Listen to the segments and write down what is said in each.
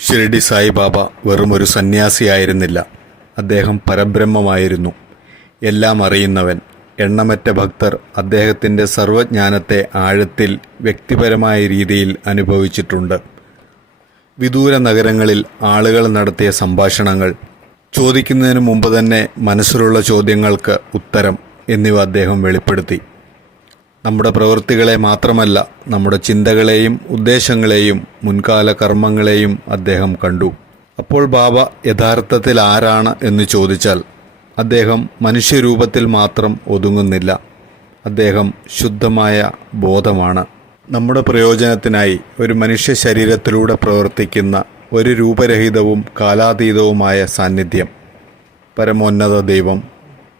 ഷിരടി സായിബാബ വെറും ഒരു സന്യാസിയായിരുന്നില്ല. അദ്ദേഹം പരബ്രഹ്മമായിരുന്നു. എല്ലാം അറിയുന്നവൻ എണ്ണമറ്റ ഭക്തർ അദ്ദേഹത്തിന്റെ സർവജ്ഞാനത്തെ ആഴത്തിൽ വ്യക്തിപരമായ രീതിയിൽ അനുഭവിച്ചിട്ടുണ്ട്. വിദൂര നഗരങ്ങളിൽ ആളുകൾ നടത്തിയ സംഭാഷണങ്ങൾ ചോദിക്കുന്നതിന് മുമ്പ് തന്നെ മനസ്സിലുള്ള ചോദ്യങ്ങൾക്ക് ഉത്തരം എന്നിവ അദ്ദേഹം വെളിപ്പെടുത്തി. നമ്മുടെ പ്രവൃത്തികളെ മാത്രമല്ല നമ്മുടെ ചിന്തകളെയും ഉദ്ദേശങ്ങളെയും മുൻകാല കർമ്മങ്ങളെയും അദ്ദേഹം കണ്ടു. അപ്പോൾ ബാബ യഥാർത്ഥത്തിൽ ആരാണ് എന്ന് ചോദിച്ചാൽ അദ്ദേഹം മനുഷ്യരൂപത്തിൽ മാത്രം ഒതുങ്ങുന്നില്ല. അദ്ദേഹം ശുദ്ധമായ ബോധമാണ്. നമ്മുടെ പ്രയോജനത്തിനായി ഒരു മനുഷ്യ ശരീരത്തിലൂടെ പ്രവർത്തിക്കുന്ന ഒരു രൂപരഹിതവും കാലാതീതവുമായ സാന്നിധ്യം. പരമോന്നത ദൈവം.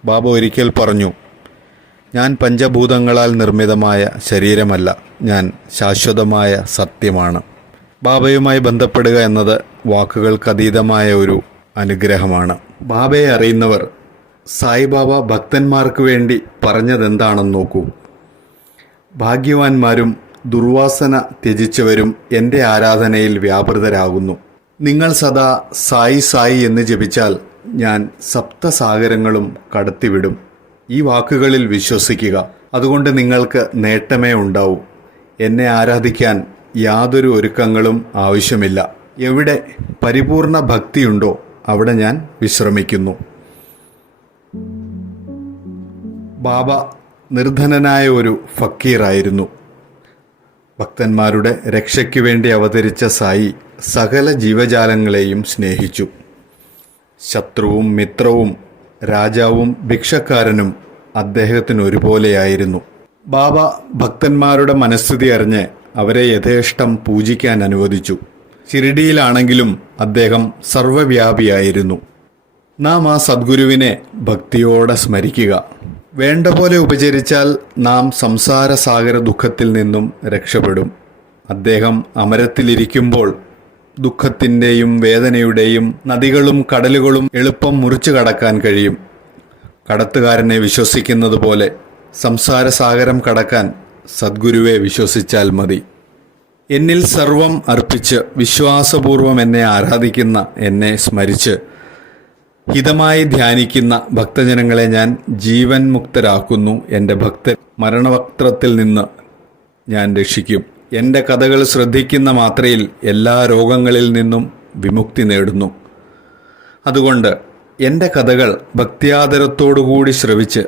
ബാബ ഒരിക്കൽ പറഞ്ഞു ഞാൻ പഞ്ചഭൂതങ്ങളാൽ നിർമ്മിതമായ ശരീരമല്ല ഞാൻ ശാശ്വതമായ സത്യമാണ്. ബാബയുമായി ബന്ധപ്പെടുക എന്നത് വാക്കുകൾക്കതീതമായ ഒരു അനുഗ്രഹമാണ്. ബാബയെ അറിയുന്നവർ സായിബാബ ഭക്തന്മാർക്ക് വേണ്ടി പറഞ്ഞതെന്താണെന്ന് നോക്കൂ. ഭാഗ്യവാന്മാരും ദുർവാസന ത്യജിച്ചവരും എന്റെ ആരാധനയിൽ വ്യാപൃതരാകുന്നു. നിങ്ങൾ സദാ സായി സായി എന്ന് ജപിച്ചാൽ ഞാൻ സപ്തസാഗരങ്ങളും കടത്തിവിടും. ഈ വാക്കുകളിൽ വിശ്വസിക്കുക. അതുകൊണ്ട് നിങ്ങൾക്ക് നേട്ടമേ ഉണ്ടാവൂ. എന്നെ ആരാധിക്കാൻ യാതൊരു ഒരുക്കങ്ങളും ആവശ്യമില്ല. എവിടെ പരിപൂർണ ഭക്തിയുണ്ടോ അവിടെ ഞാൻ വിശ്രമിക്കുന്നു. ബാബ നിർധനനായ ഒരു ഫക്കീറായിരുന്നു. ഭക്തന്മാരുടെ രക്ഷയ്ക്കു വേണ്ടി അവതരിച്ച സായി സകല ജീവജാലങ്ങളെയും സ്നേഹിച്ചു. ശത്രുവും മിത്രവും രാജാവും ഭിക്ഷക്കാരനും അദ്ദേഹത്തിന് ഒരുപോലെയായിരുന്നു. ബാബ ഭക്തന്മാരുടെ മനസ്ഥിതി അറിഞ്ഞ് അവരെ യഥേഷ്ടം പൂജിക്കാൻ അനുവദിച്ചു. ശിരിഡിയിലാണെങ്കിലും അദ്ദേഹം സർവവ്യാപിയായിരുന്നു. നാം ആ സദ്ഗുരുവിനെ ഭക്തിയോടെ സ്മരിക്കുക. വേണ്ട പോലെ ഉപചരിച്ചാൽ നാം സംസാരസാഗര ദുഃഖത്തിൽ നിന്നും രക്ഷപ്പെടും. അദ്ദേഹം അമരത്തിലിരിക്കുമ്പോൾ ദുഃഖത്തിന്റെയും വേദനയുടെയും നദികളും കടലുകളും എളുപ്പം മുറിച്ചു കടക്കാൻ കഴിയും. കടത്തുകാരനെ വിശ്വസിക്കുന്നത് പോലെ സംസാരസാഗരം കടക്കാൻ സദ്ഗുരുവെ വിശ്വസിച്ചാൽ മതി. എന്നിൽ സർവം അർപ്പിച്ച് വിശ്വാസപൂർവം എന്നെ ആരാധിക്കുന്ന എന്നെ സ്മരിച്ച് ഹിതമായി ധ്യാനിക്കുന്ന ഭക്തജനങ്ങളെ ഞാൻ ജീവൻ മുക്തരാക്കുന്നു. എന്റെ ഭക്തൻ മരണവക്ത്രത്തിൽ നിന്ന് ഞാൻ രക്ഷിക്കും. എന്റെ കഥകൾ ശ്രദ്ധിക്കുന്ന മാത്രയിൽ എല്ലാ രോഗങ്ങളിൽ നിന്നും വിമുക്തി നേടുന്നു. അതുകൊണ്ട് എന്റെ കഥകൾ ഭക്തിയാദരത്തോടുകൂടി ശ്രവിച്ച്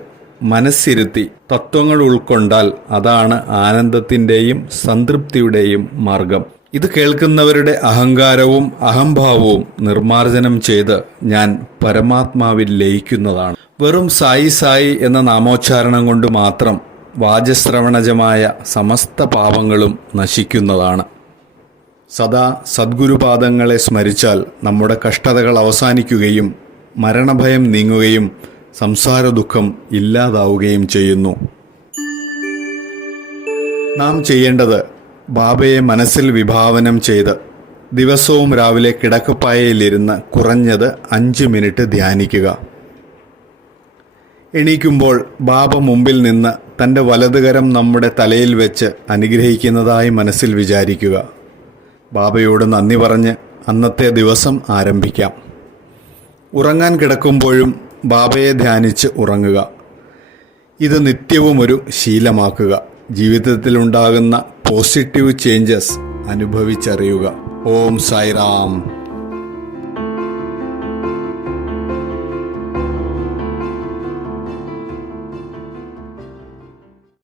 മനസ്സിരുത്തി തത്വങ്ങൾ ഉൾക്കൊണ്ടാൽ അതാണ് ആനന്ദത്തിന്റെയും സംതൃപ്തിയുടെയും മാർഗം. ഇത് കേൾക്കുന്നവരുടെ അഹങ്കാരവും അഹംഭാവവും നിർമാർജനം ചെയ്ത് ഞാൻ പരമാത്മാവിൽ ലയിക്കുന്നതാണ്. വെറും സായി സായി എന്ന നാമോച്ചാരണം കൊണ്ട് മാത്രം വാചശ്രവണജമായ സമസ്ത പാപങ്ങളും നശിക്കുന്നതാണ്. സദാ സദ്ഗുരുപാദങ്ങളെ സ്മരിച്ചാൽ നമ്മുടെ കഷ്ടതകൾ അവസാനിക്കുകയും മരണഭയം നീങ്ങുകയും സംസാര ദുഃഖം ഇല്ലാതാവുകയും ചെയ്യുന്നു. നാം ചെയ്യേണ്ടത് ബാബയെ മനസ്സിൽ വിഭാവനം ചെയ്ത് ദിവസവും രാവിലെ കിടക്കപ്പായയിലിരുന്ന് കുറഞ്ഞത് അഞ്ച് മിനിറ്റ് ധ്യാനിക്കുക. എണീക്കുമ്പോൾ ബാബ മുമ്പിൽ നിന്ന് തന്റെ വലതുകരം നമ്മുടെ തലയിൽ വെച്ച് അനുഗ്രഹിക്കുന്നതായി മനസ്സിൽ വിചാരിക്കുക. ബാബയോട് നന്ദി പറഞ്ഞ് അന്നത്തെ ദിവസം ആരംഭിക്കാം. ഉറങ്ങാൻ കിടക്കുമ്പോഴും ബാബയെ ധ്യാനിച്ച് ഉറങ്ങുക. ഇത് നിത്യവും ഒരു ശീലമാക്കുക. ജീവിതത്തിലുണ്ടാകുന്ന പോസിറ്റീവ് ചേഞ്ചസ് അനുഭവിച്ചറിയുക. ഓം സായിറാം